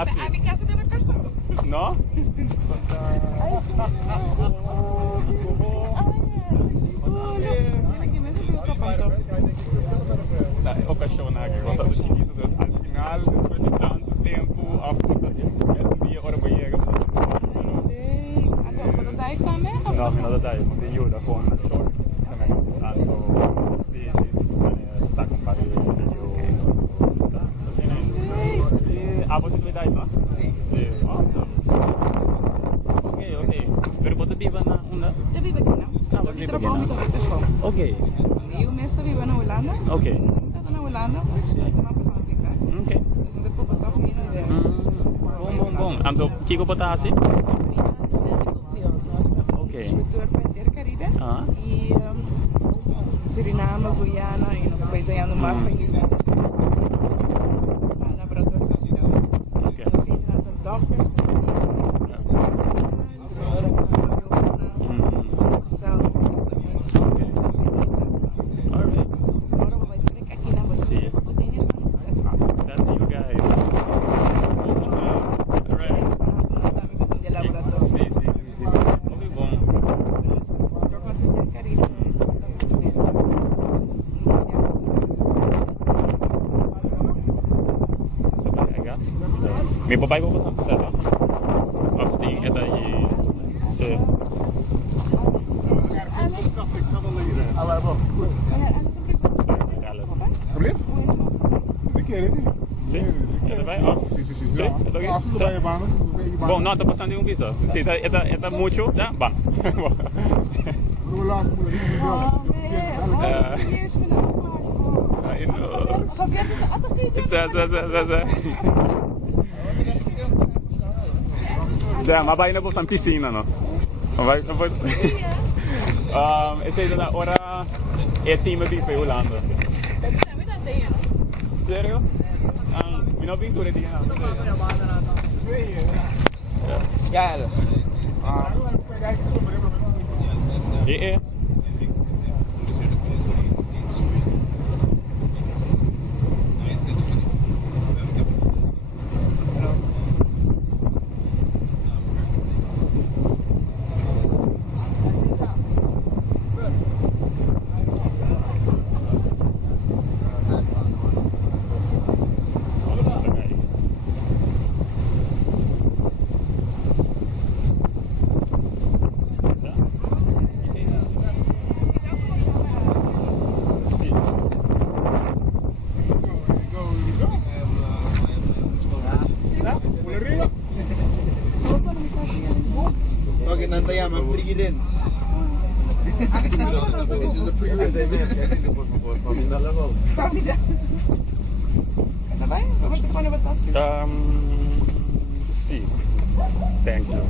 Ah, sí. A mi casa de la persona. ¿No? Sino que mesmo que eu tô apontando. Ocasionar que eu estava chiquito, Deus, al final, depois de tanto tempo, a fruta desse dia, hora banheira. Agora, quando tá também? Não, não dá aí, mas eu da com a short também. Ando, se eles sacam para eu, assim, né? Ah, você também dá aí, não? Sim. Nossa. Ok. Pero você vive na Holanda? Eu vivo aqui, não? Eu trabalho muito aqui. Ok. Eu mesmo vivo na Holanda. Ok. Eu estou na Holanda, a semana passada eu ficar. Ok. Então depois eu estou comigo na ideia. Bom. Então, o que eu vou botar assim? Ok. Escritor para Caribe. Ah. E Suriname, Guiana e nós vamos ganhando mais países. Laboratório de hospitais. Ok. Nós temos doctors, That's you guys. Sim. Muito bom. Meu papai vai passar por cima. Afting, é daí. Sim. Probleem? De keer, hè? Sim? É daí? Off? Sim. Sim? É daí? After bij je baan. Bom, não, está passando um piso. Sim, está muito, já? Bom. Hoe laat moet je I know. Zé, mas vai na bolsa piscina, não? Vai na bolsa. Essa é da hora é time de Holanda. Sério? Minha pintura tinha não. Ja, dus. É. Okay, nanti I'm a pre-rinse. This is a pre-rinse. Tá bem? Vamos pôr na batasca. Sim. Thank you.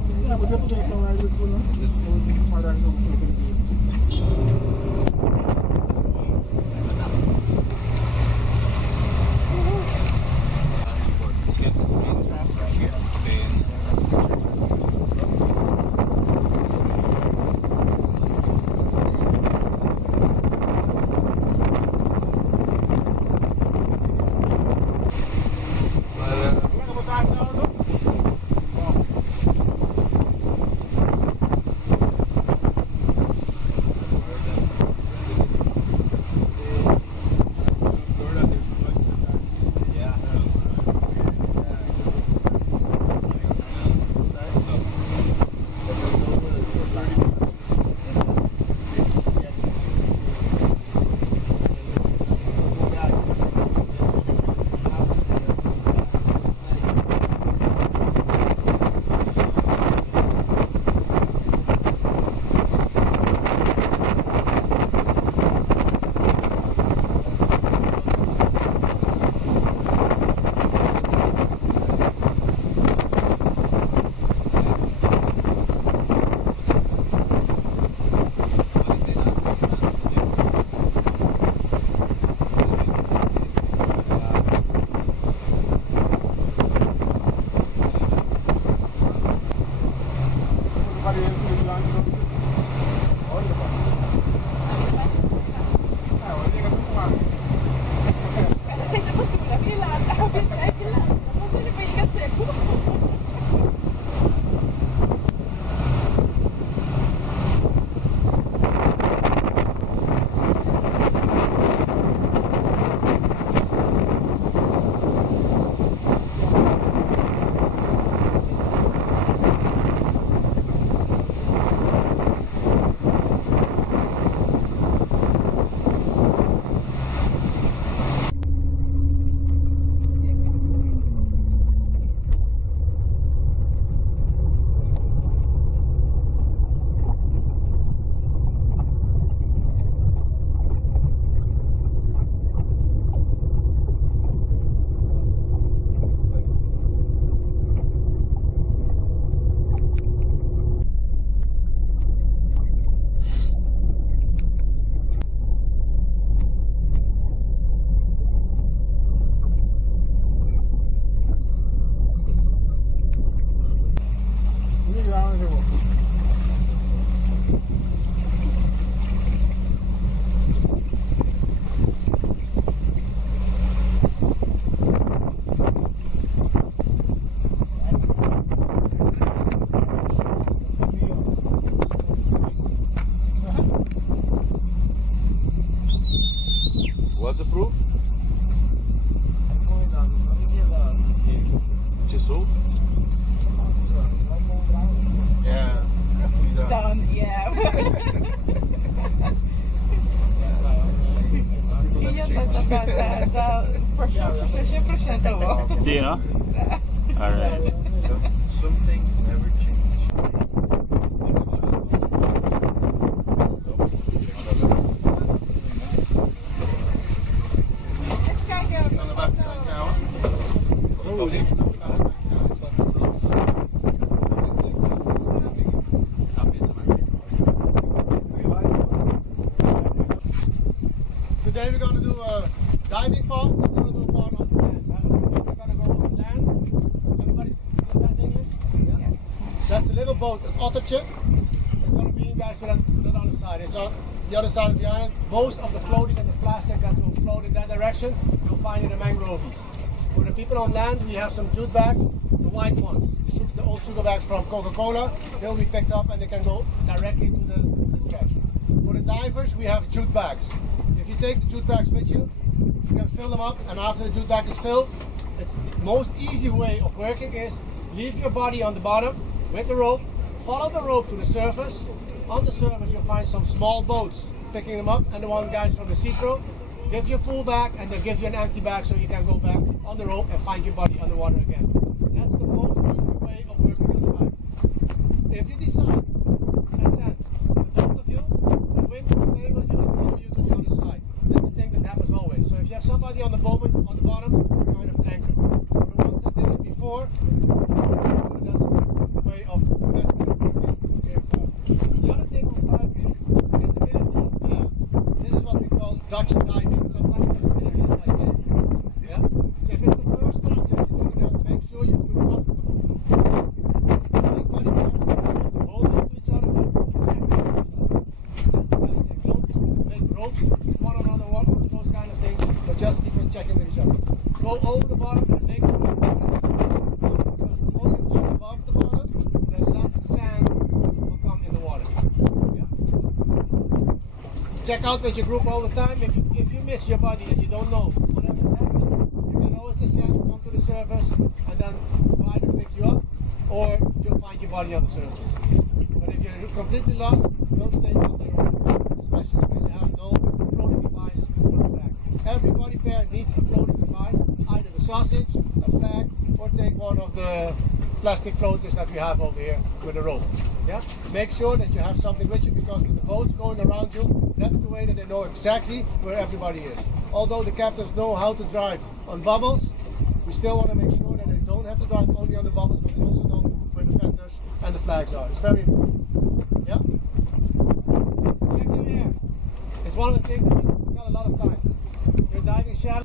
Y yo está por 100%. See, you know? Alright. Some things never change. Today we're going to do a diving part. We're going to do a part on land. We're going to go on land. Everybody understand English? Yeah? That's a little boat, an otter chip. It's going to be, you guys see that on the side. It's on the other side of the island. Most of the floaties and the plastic that will float in that direction, you'll find in the mangroves. For the people on land, we have some jute bags, the white ones. The old sugar bags from Coca-Cola. They'll be picked up and they can go directly to the trash. For the divers, we have jute bags. If you take the jute bags with you, you can fill them up, and after the jute bag is filled, it's the most easy way of working is leave your body on the bottom with the rope, follow the rope to the surface. On the surface you'll find some small boats picking them up, and the one guys from the sea crew give you a full bag and they give you an empty bag so you can go back on the rope and find your body underwater again. That's the most easy way of working on the dive. If you decide, as I said, the both of you, the wind will enable you and blow you to the other side. That's the thing that happens always. So if you have somebody on the bottom, kind of anchor. The ones that did it before, that's the way of best way of working. The other thing on dive is visibility is bad. This is what we call Dutch diving. Sometimes visibility is like this. Yeah? So if it's the first time that you're doing that, make sure you feel comfortable. Everybody hold on to each other, check out each other. That's the best thing. Don't make ropes, one on another, those kind of things, but just keep on checking with each other. Go over the bottom and make sure you because the more you go above the bottom, the less sand will come in the water. Yeah? Check out with your group all the time. If you miss your buddy and you don't know whatever is happening, you can always ascend, come to the surface, and then either pick you up or you'll find your body on the surface. But if you're completely lost, don't stay on the road, especially when you have no floating device on the back. Every body pair needs a floating device, either the sausage, a flag, or take one of the plastic floaters that we have over here with a rope. Yeah? Make sure that you have something with you because with the boats going around you, that's the way that they know exactly where everybody is. Although the captains know how to drive on bubbles, we still want to make sure that they don't have to drive only on the bubbles, but they also know where the fenders and the flags are. It's very important. Yeah? Check your hair. It's one of the things that we've got a lot of time. You're diving shallow.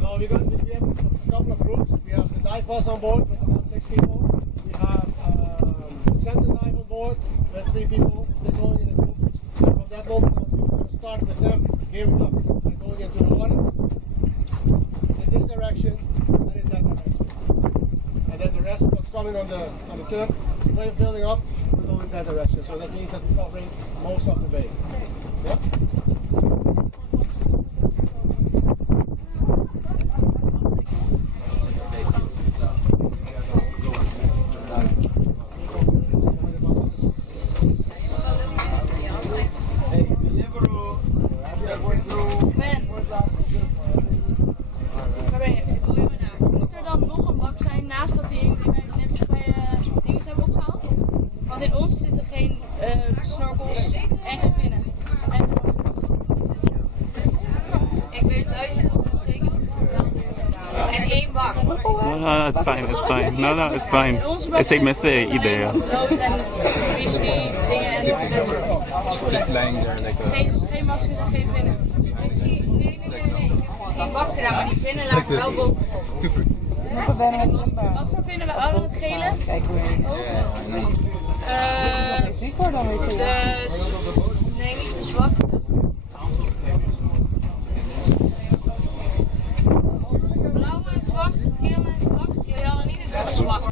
No, we have a couple of groups. We have the dive bus on board with about 6 people. We have center dive on board with 3 people. They're going in a group. And from that moment on, we're going to start with them gearing up and going into the water in this direction and in that direction. And then the rest of what's coming on the turf, the way of building up, we're going in that direction. So that means that we're covering most of the bay. Yeah? Moet er dan nog een bak zijn naast dat die wij net bij dingen hebben opgehaald? Want in ons zitten geen snorkels en geen vinnen. Ik weet het zeker. En 1 bak. No, it's fine, it's fine. No, it's fine. It's like messy idea. Brood en whisky, dingen en dat soort. Just lying there like a... Geen maskers en geen vinnen. Nee. Geen bak gedaan, maar die vinnen lagen wel boven. Super. Wat voor vinnen we? Oh, het gele? Kijk hoe ik word dan weer toe. Nee, niet de zwarte. Blauw en zwart, geel en zwart. Jullie hadden niet het zwart.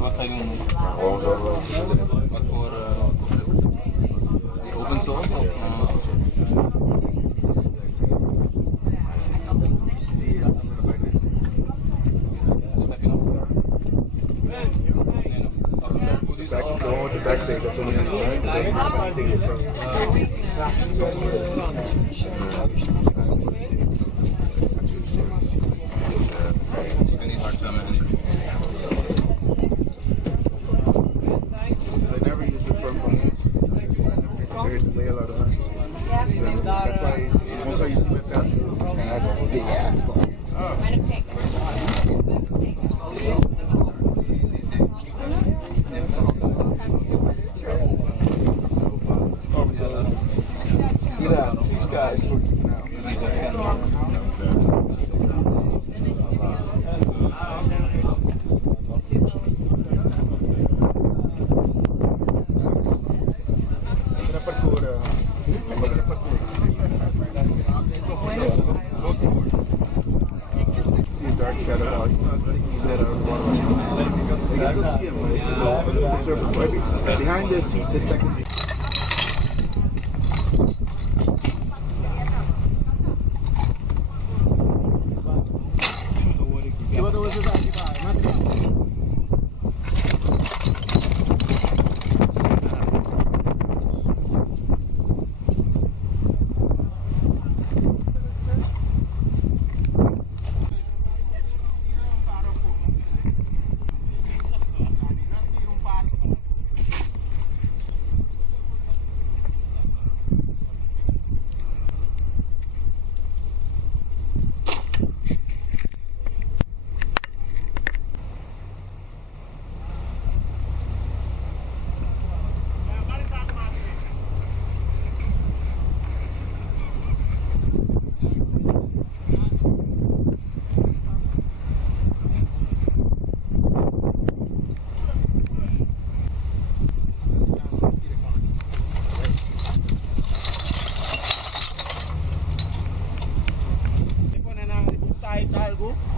Wat ga je doen? Wat voor open source of Anytime. They never use the front buttons. They're the way a lot of times. That's why most of you see my pet have big ass buttons. Look at that. These guys working now. See a dark shadow out. He's out of the water. You can still see him, but behind the seat, the second seat.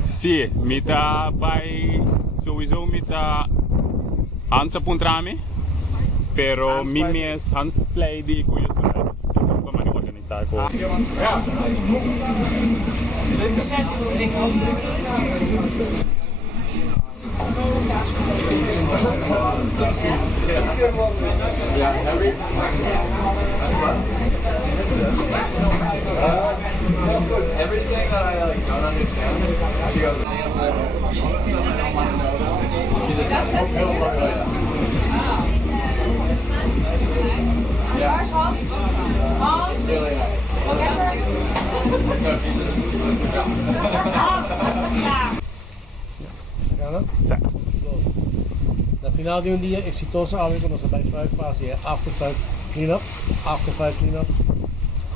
Sì, mi ta bai sowieso mi ta Hansa puntrami, pero mimi es Hans play di kuya sudah. Besok kau mari organisasi ko. Everything that I like don't understand, she goes, all that stuff I don't want to know. She's like, yeah. It's really nice. No, she's just, Sa. La final de un día exitoso hablo con los about past here after five cleanup,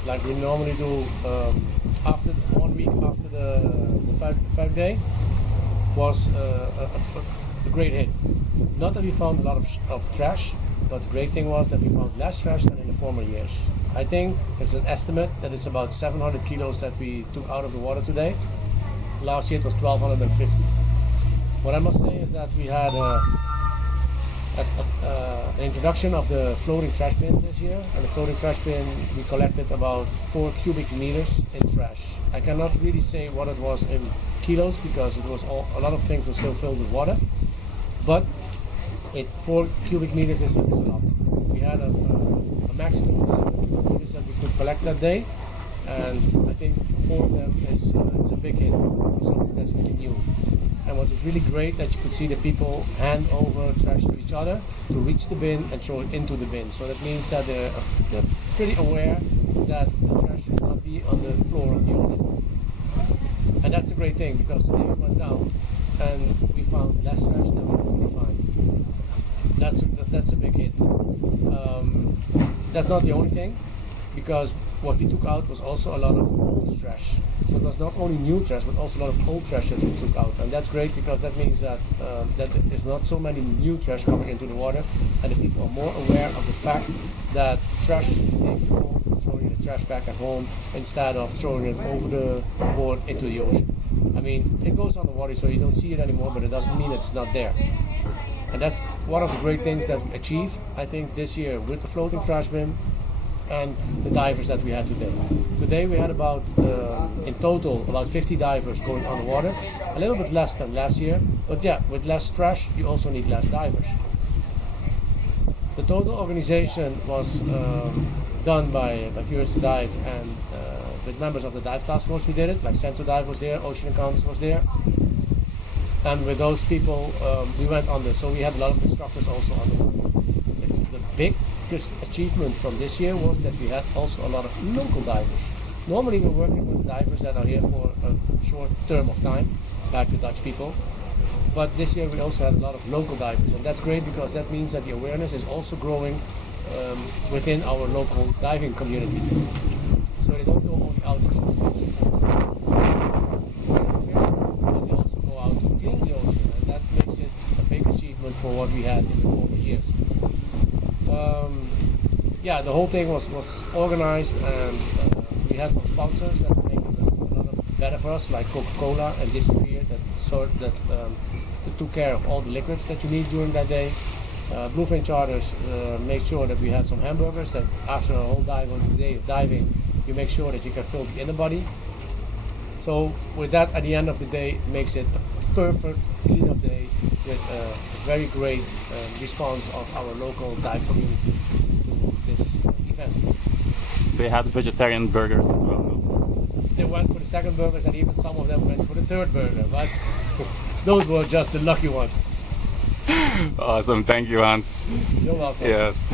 like we normally do after 1 week after the five day was a great hit. Not that we found a lot of trash, but the great thing was that we found less trash than in the former years. I think it's an estimate that it's about 700 kilos that we took out of the water today. Last year it was 1,250. What I must say is that we had an introduction of the floating trash bin this year, and the floating trash bin we collected about 4 cubic meters in trash. I cannot really say what it was in kilos because it was a lot of things were still filled with water, but 4 cubic meters is a lot. We had a maximum of 7 cubic meters that we could collect that day, and I think 4 of them is a big hit, something that's really new. And what was really great that you could see the people hand over trash to each other to reach the bin and throw it into the bin. So that means that they're pretty aware that the trash should not be on the floor of the ocean. And that's a great thing because today we went down and we found less trash than we normally find. That's a big hit. That's not the only thing, because what we took out was also a lot of old trash. So it was not only new trash, but also a lot of old trash that we took out. And that's great because that means that there's not so many new trash coming into the water, and the people are more aware of the fact that trash should be taken home and throwing the trash back at home instead of throwing it over the board into the ocean. I mean, it goes on the water so you don't see it anymore, but it doesn't mean it's not there. And that's one of the great things that we achieved, I think, this year with the floating trash bin and the divers that we had today. Today we had about, in total, about 50 divers going on the water. A little bit less than last year, but yeah, with less trash, you also need less divers. The total organization was done by Curious to Dive and with members of the dive task force. We did it, like Central Dive was there, Ocean Encounters was there, and with those people we went under. So we had a lot of instructors also on the water. The biggest achievement from this year was that we had also a lot of local divers. Normally we're working with divers that are here for a short term of time, like the Dutch people. But this year we also had a lot of local divers, and that's great because that means that the awareness is also growing within our local diving community. So they don't go only out to shoot fish, but they also go out to clean the ocean, and that makes it a big achievement for what we had in the 40 years. Yeah, the whole thing was organized, and we had some sponsors that make it a lot better for us, like Coca-Cola and Disappear, that took care of all the liquids that you need during that day. Bluefin Charters made sure that we had some hamburgers that after a whole day of diving, you make sure that you can fill the inner body. So with that, at the end of the day, it makes it a perfect cleanup day with a very great response of our local dive community to this event. They had vegetarian burgers as well. They went for the second burgers, and even some of them went for the third burger, but those were just the lucky ones. Awesome, thank you, Hans. You're welcome. Yes.